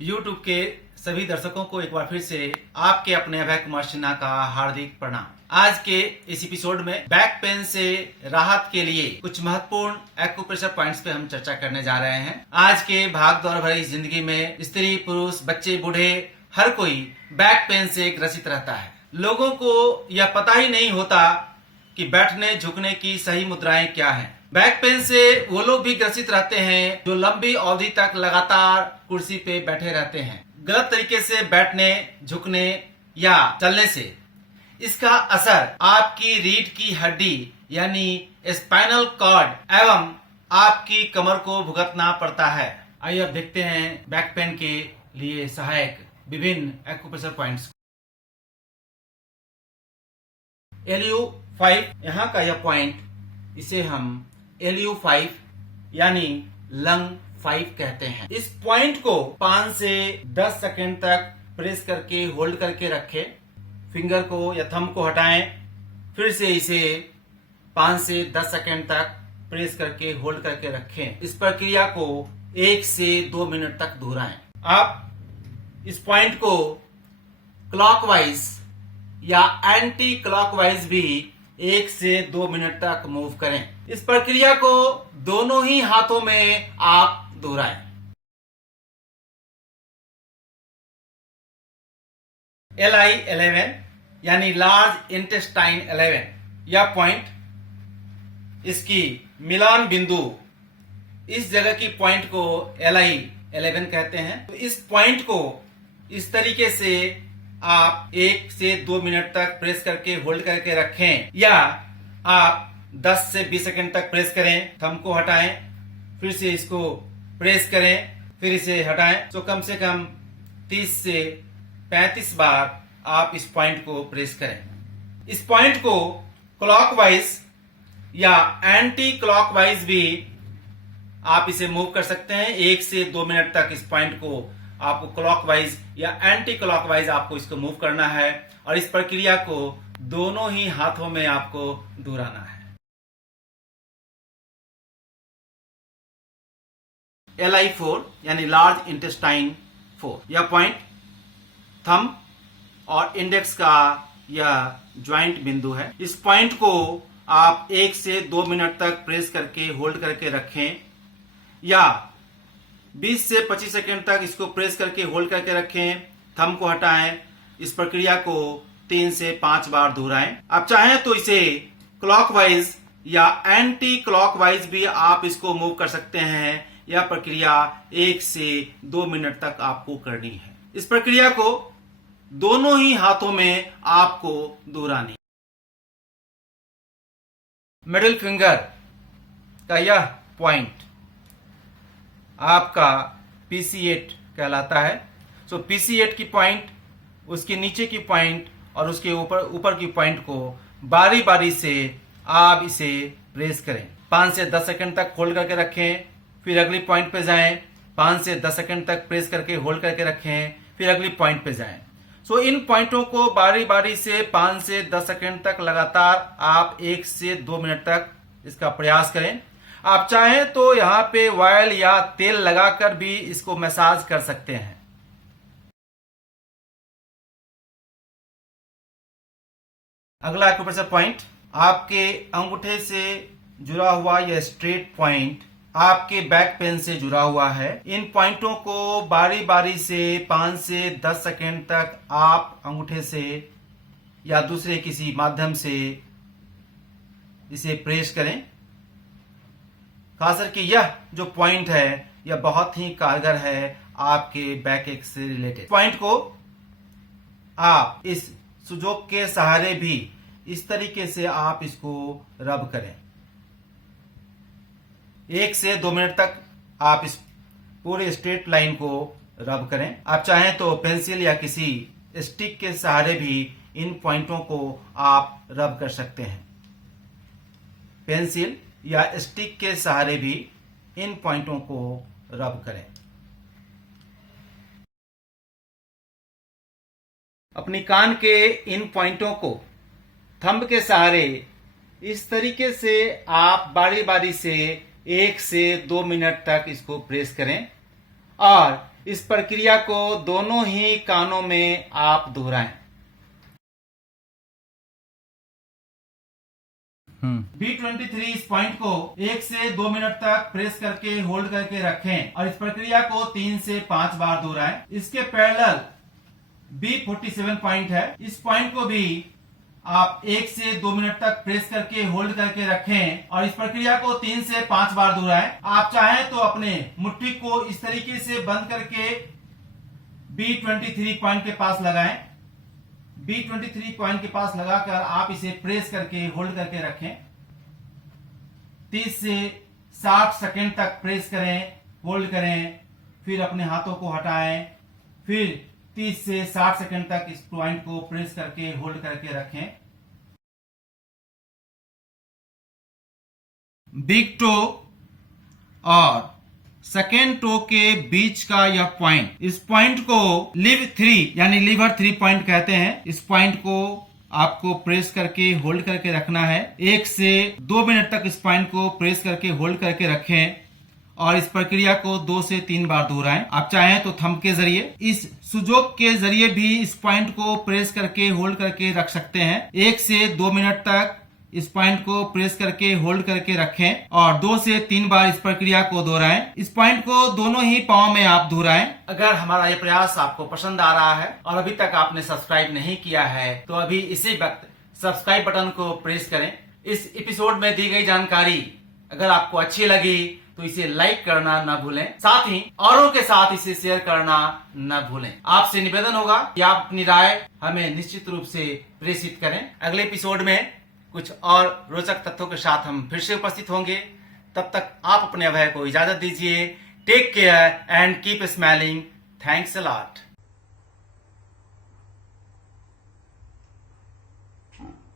YouTube के सभी दर्शकों को एक बार फिर से आपके अपने अभय कुमार सिन्हा का हार्दिक प्रणाम। आज के इस एपिसोड में बैक पेन से राहत के लिए कुछ महत्वपूर्ण एक्यूप्रेशर पॉइंट्स पे हम चर्चा करने जा रहे हैं। आज के भाग दौड़ भरी जिंदगी में स्त्री, पुरुष, बच्चे, बूढ़े हर कोई बैक पेन से ग्रसित रहता है। लोगों को यह पता ही नहीं होता कि बैठने झुकने की सही मुद्राएं क्या हैं। बैक पेन से वो लोग भी ग्रसित रहते हैं जो लंबी अवधि तक लगातार कुर्सी पे बैठे रहते हैं। गलत तरीके से बैठने, झुकने या चलने से इसका असर आपकी रीढ़ की हड्डी यानी स्पाइनल कॉर्ड एवं आपकी कमर को भुगतना पड़ता है। आइए अब देखते हैं बैक पेन के लिए सहायक विभिन्न एक्यूप्रेशर पॉइंट्स। LU5 यहाँ का यह पॉइंट, इसे हम LU5 यानी लंग 5 कहते हैं। इस पॉइंट को 5 से 10 सेकंड तक प्रेस करके होल्ड करके रखें। फिंगर को या थंब को हटाएं, फिर से इसे 5 से 10 सेकंड तक प्रेस करके होल्ड करके रखें। इस प्रक्रिया को 1 से 2 मिनट तक दोहराएं। आप इस पॉइंट को क्लॉकवाइज या एंटी क्लॉकवाइज भी 1 से 2 मिनट तक मूव करें। इस प्रक्रिया को दोनों ही हाथों में आप दोहराएं। LI11 यानी लार्ज इंटेस्टाइन 11, यह पॉइंट, इसकी मिलान बिंदु, इस जगह की पॉइंट को LI11 कहते हैं। तो इस पॉइंट को इस तरीके से आप 1 से 2 मिनट तक प्रेस करके होल्ड करके रखें, या आप 10 से 20 सेकंड तक प्रेस करें। थंब को हटाएं, फिर से इसको प्रेस करें, फिर इसे हटाएं। तो कम से कम 30 से 35 बार आप इस पॉइंट को प्रेस करें। इस पॉइंट को क्लॉकवाइज या एंटी क्लॉकवाइज भी आप इसे मूव कर सकते हैं। 1 से 2 मिनट तक इस पॉइंट को आपको क्लॉकवाइज या एंटी क्लॉकवाइज आपको इसको मूव करना है, और इस प्रक्रिया को दोनों ही हाथों में आपको दोहराना है। LI4 यानी लार्ज इंटेस्टाइन 4, यह पॉइंट थंब और इंडेक्स का यह ज्वाइंट बिंदु है। इस पॉइंट को आप 1 से 2 मिनट तक प्रेस करके होल्ड करके रखें, या 20 से 25 सेकंड तक इसको प्रेस करके होल्ड करके रखें। थंब को हटाएं। इस प्रक्रिया को 3 से 5 बार दोहराएं। आप चाहें तो इसे क्लॉकवाइज या एंटी क्लॉकवाइज भी आप इसको मूव कर सकते हैं। यह प्रक्रिया 1 से 2 मिनट तक आपको करनी है। इस प्रक्रिया को दोनों ही हाथों में आपको दोहरानी। मिडिल फिंगर का यह पॉइंट आपका PC8 कहलाता है। सो PC8 की पॉइंट, उसके नीचे की पॉइंट और उसके ऊपर की पॉइंट को बारी बारी से आप इसे प्रेस करें। 5 से 10 सेकंड तक होल्ड करके रखें, फिर अगली पॉइंट पे जाएं। 5 से 10 सेकंड तक प्रेस करके होल्ड करके रखें, फिर अगली पॉइंट पे जाएं। सो इन पॉइंटों को बारी बारी से 5 से 10 सेकंड तक लगातार आप 1 से 2 मिनट तक इसका प्रयास करें। आप चाहें तो यहाँ पे ऑयल या तेल लगाकर भी इसको मसाज कर सकते हैं। अगला एक्यूप्रेशर पॉइंट, आपके अंगूठे से जुड़ा हुआ यह स्ट्रेट पॉइंट आपके बैक पेन से जुड़ा हुआ है। इन पॉइंटों को बारी बारी से 5 से 10 सेकंड तक आप अंगूठे से या दूसरे किसी माध्यम से इसे प्रेस करें। खास करके यह जो पॉइंट है यह बहुत ही कारगर है आपके बैक एक से रिलेटेड। पॉइंट को आप इस सुजोक के सहारे भी इस तरीके से आप इसको रब करें। 1 से 2 मिनट तक आप इस पूरे स्ट्रेट लाइन को रब करें। आप चाहें तो पेंसिल या किसी स्टिक के सहारे भी इन पॉइंटों को आप रब कर सकते हैं। पेंसिल या स्टिक के सहारे भी इन पॉइंटों को रब करें। अपनी कान के इन पॉइंटों को थंब के सहारे इस तरीके से आप बारी बारी से 1 से 2 मिनट तक इसको प्रेस करें, और इस प्रक्रिया को दोनों ही कानों में आप दोहराएं। B23 इस पॉइंट को 1 से 2 मिनट तक प्रेस करके होल्ड करके रखें और इस प्रक्रिया को 3 से 5 बार दोहराएं। इसके पैरेलल B47 पॉइंट है, इस पॉइंट को भी आप 1 से 2 मिनट तक प्रेस करके होल्ड करके रखें और इस प्रक्रिया को 3 से 5 बार दोहराएं। आप चाहें तो अपने मुट्ठी को इस तरीके से बंद करके B23 पॉइंट के पास लगाएं। B23 पॉइंट के पास लगाकर आप इसे प्रेस करके होल्ड करके रखें। 30 से 60 सेकेंड तक प्रेस करें, होल्ड करें, फिर अपने हाथों को हटाएं, फिर 30 से 60 सेकेंड तक इस पॉइंट को प्रेस करके होल्ड करके रखें। बिग टो और सेकेंड टो के बीच का यह पॉइंट, इस पॉइंट को लीवर 3 पॉइंट कहते हैं। इस पॉइंट को आपको प्रेस करके होल्ड करके रखना है। 1 से 2 मिनट तक इस पॉइंट को प्रेस करके होल्ड करके रखें और इस प्रक्रिया को 2 से 3 बार दोहराएं। आप चाहें तो थंब के जरिए, इस सुजोक के जरिए भी इस पॉइंट को प्रेस करके होल्ड करके रख सकते हैं। 1 से 2 मिनट तक इस पॉइंट को प्रेस करके होल्ड करके रखें और 2 से 3 बार इस प्रक्रिया को दोहराएं। इस पॉइंट को दोनों ही पांव में आप दोहराएं। अगर हमारा ये प्रयास आपको पसंद आ रहा है और अभी तक आपने सब्सक्राइब नहीं किया है तो अभी इसी वक्त सब्सक्राइब बटन को प्रेस करें। इस एपिसोड में दी गई जानकारी अगर आपको अच्छी लगी तो इसे लाइक करना न भूलें, साथ ही औरों के साथ इसे शेयर करना न भूलें। आपसे निवेदन होगा कि आप अपनी राय हमें निश्चित रूप से प्रेषित करें। अगले एपिसोड में कुछ और रोचक तथ्यों के साथ हम फिर से उपस्थित होंगे। तब तक आप अपने अभय को इजाजत दीजिए। Take care and keep smiling. Thanks a lot.